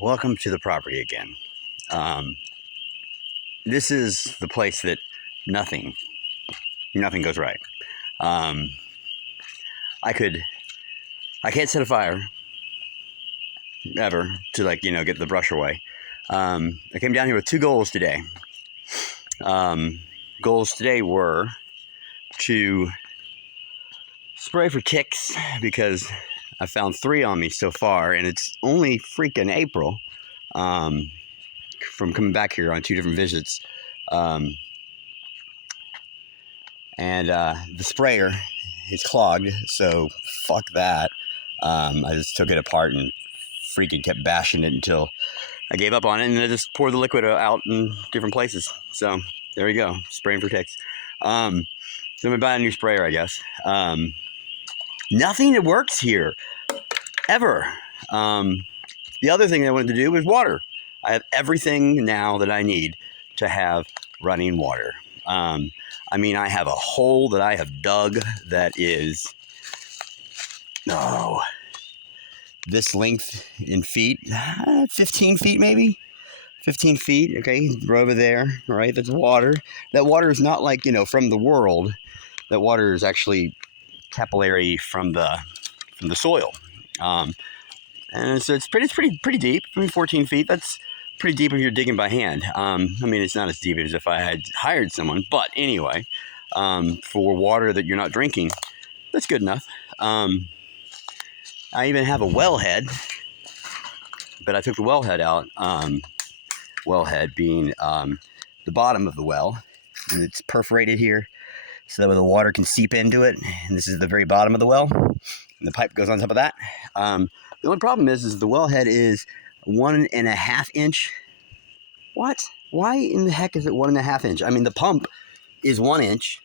welcome to the property again. Um, this is the place that nothing goes right. Um, I can't set a fire ever to get the brush away. I came down here with two goals today. Goals today were to spray for ticks because I found 3 on me so far, and it's only freaking April. From coming back here on 2 different visits. And the sprayer is clogged, so fuck that. I just took it apart and freaking kept bashing it until I gave up on it, and I just poured the liquid out in different places. So there we go, spraying for ticks. So I'm gonna buy a new sprayer, I guess. Nothing that works here ever. The other thing I wanted to do was water. I have everything now that I need to have running water. I have a hole that I have dug that is, this length in feet, 15 feet maybe? 15 feet, okay, right over there, all right, that's water. That water is not like, from the world. That water is actually capillary from the soil. And so it's pretty deep. 14 feet, that's pretty deep if you're digging by hand. It's not as deep as if I had hired someone, but anyway, for water that you're not drinking, that's good enough. I even have a wellhead, but I took the wellhead out. Wellhead being the bottom of the well, and it's perforated here so that the water can seep into it. And this is the very bottom of the well, and the pipe goes on top of that. The only problem is the wellhead is 1.5 inch. What? Why in the heck is it 1.5 inch? The pump is 1 inch.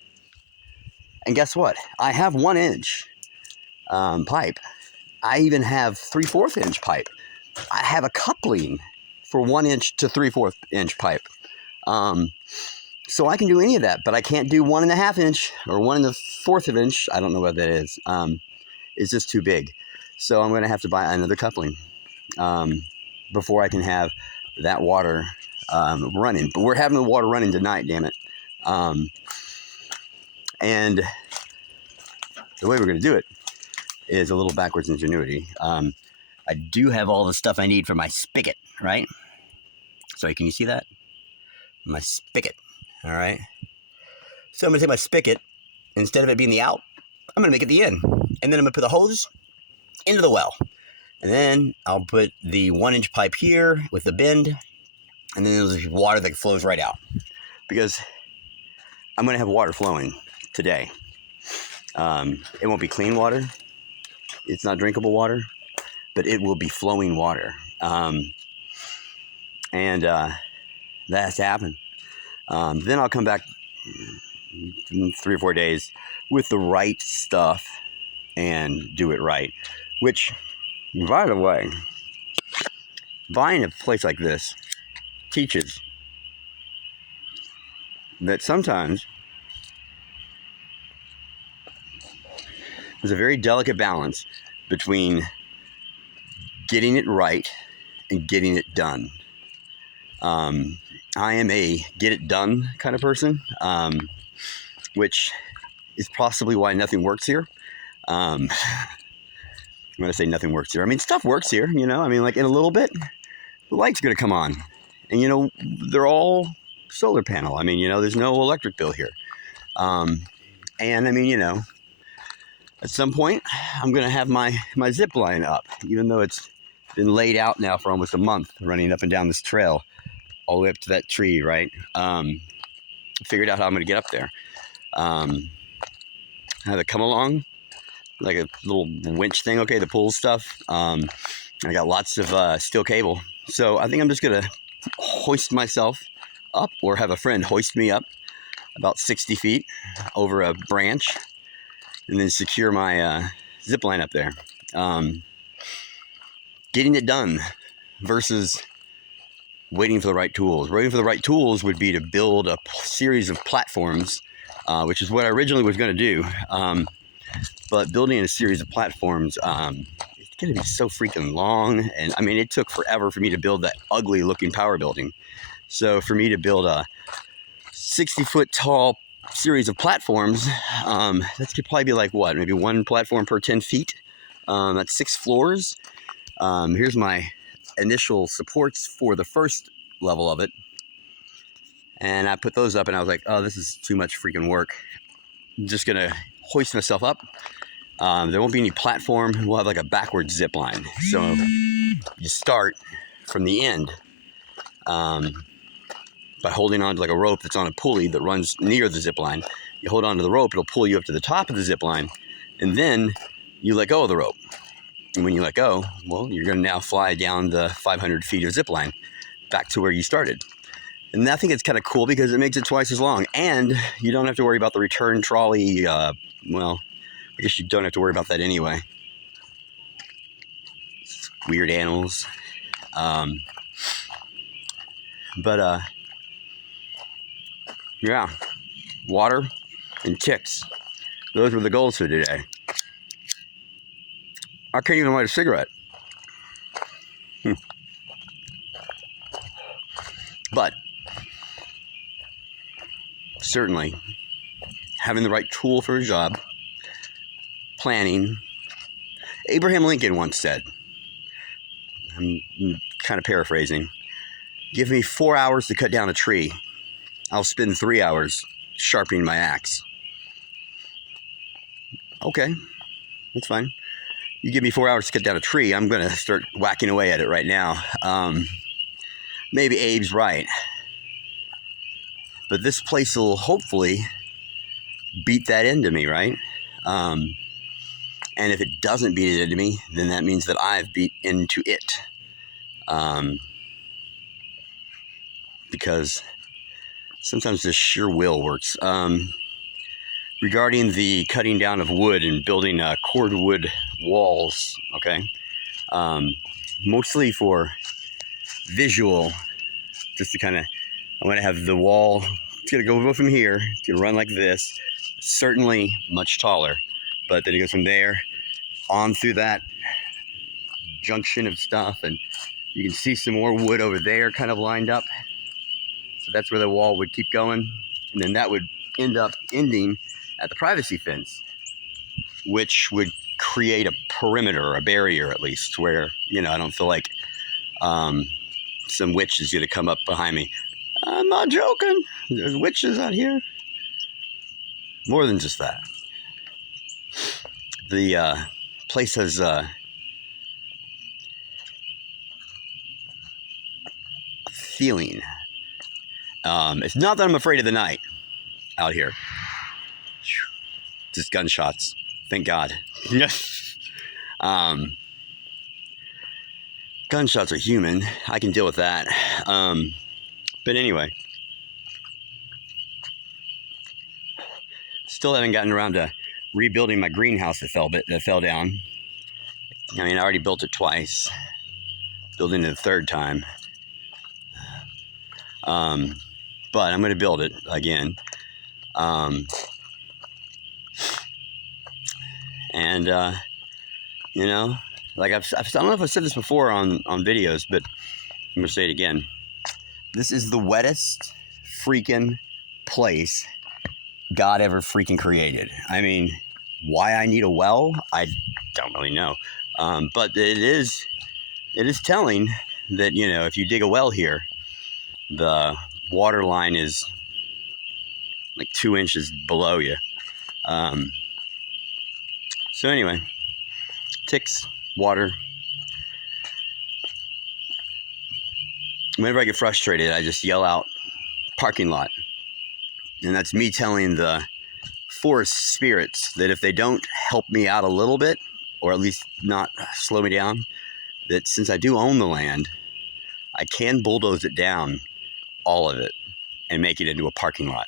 And guess what? I have 1 inch pipe. I even have 3/4 inch pipe. I have a coupling for 1 inch to 3/4 inch pipe. So I can do any of that, but I can't do 1.5 inch or 1/4 inch. I don't know what that is. It's just too big. So I'm going to have to buy another coupling before I can have that water running. But we're having the water running tonight, damn it. And the way we're going to do it is a little backwards ingenuity. I do have all the stuff I need for my spigot, right? So can you see that? My spigot, all right? So I'm going to take my spigot, instead of it being the out, I'm going to make it the in. And then I'm going to put the hose into the well. And then I'll put the 1 inch pipe here with the bend, and then there's water that flows right out. Because I'm going to have water flowing today. It won't be clean water. It's not drinkable water, but it will be flowing water. And that has to happen. Then I'll come back in 3 or 4 days with the right stuff and do it right. Which, by the way, buying a place like this teaches that sometimes there's a very delicate balance between getting it right and getting it done. I am a get it done kind of person, which is possibly why nothing works here. I'm going to say nothing works here. Stuff works here, like in a little bit, the light's going to come on. And, they're all solar panel. There's no electric bill here. At some point, I'm going to have my zip line up, even though it's been laid out now for almost a month, running up and down this trail, all the way up to that tree, right? Figured out how I'm going to get up there. I had to come along, like a little winch thing, okay, the pull stuff. I got lots of steel cable. So I think I'm just going to hoist myself up, or have a friend hoist me up about 60 feet over a branch, and then secure my zip line up there. Getting it done versus waiting for the right tools. Waiting for the right tools would be to build a series of platforms, which is what I originally was going to do. But building a series of platforms going to be so freaking long. And I mean, it took forever for me to build that ugly looking power building. So for me to build a 60-foot tall series of platforms, that could probably be like what, maybe one platform per 10 feet. That's 6 floors. Here's my initial supports for the first level of it. And I put those up and I was like, oh, this is too much freaking work. I'm just going to hoist myself up. There won't be any platform. We'll have like a backward zip line. So you start from the end by holding on to like a rope that's on a pulley that runs near the zip line. You hold on to the rope, it'll pull you up to the top of the zip line, and then you let go of the rope. And when you let go, well, you're going to now fly down the 500 feet of zip line back to where you started. And I think it's kind of cool because it makes it twice as long, and you don't have to worry about the return trolley. Well, I guess you don't have to worry about that anyway. It's weird animals. Yeah, water and ticks. Those were the goals for today. I can't even light a cigarette. But certainly having the right tool for a job, planning. Abraham Lincoln once said, I'm kind of paraphrasing, give me 4 hours to cut down a tree. I'll spend 3 hours sharpening my axe. Okay, that's fine. You give me 4 hours to cut down a tree, I'm going to start whacking away at it right now. Maybe Abe's right. But this place will hopefully beat that into me, right? And if it doesn't beat it into me, then that means that I've beat into it. Because sometimes just sheer will works. Regarding the cutting down of wood and building cordwood walls, okay? Mostly for visual, just to kind of, I'm going to have the wall, it's going to go from here, it's going to run like this, certainly much taller, but then it goes from there on through that junction of stuff, and you can see some more wood over there kind of lined up. So that's where the wall would keep going, and then that would end up ending at the privacy fence, which would create a perimeter, a barrier at least, where, you know, I don't feel like some witch is going to come up behind me. I'm not joking. There's witches out here. More than just that. The place has feeling. It's not that I'm afraid of the night out here. Just gunshots. Thank God. Gunshots are human. I can deal with that. But anyway. Still haven't gotten around to rebuilding my greenhouse that fell down. I mean, I already built it twice. Building it the third time. But I'm going to build it again. You know, like I don't know if I've said this before on videos, but I'm going to say it again. This is the wettest freaking place God ever freaking created. I mean, why I need a well, I don't really know. But it is telling that, you know, if you dig a well here, the water line is like 2 inches below you. So anyway, ticks, water. Whenever I get frustrated, I just yell out, parking lot. And that's me telling the forest spirits that if they don't help me out a little bit, or at least not slow me down, that since I do own the land, I can bulldoze it down, all of it, and make it into a parking lot.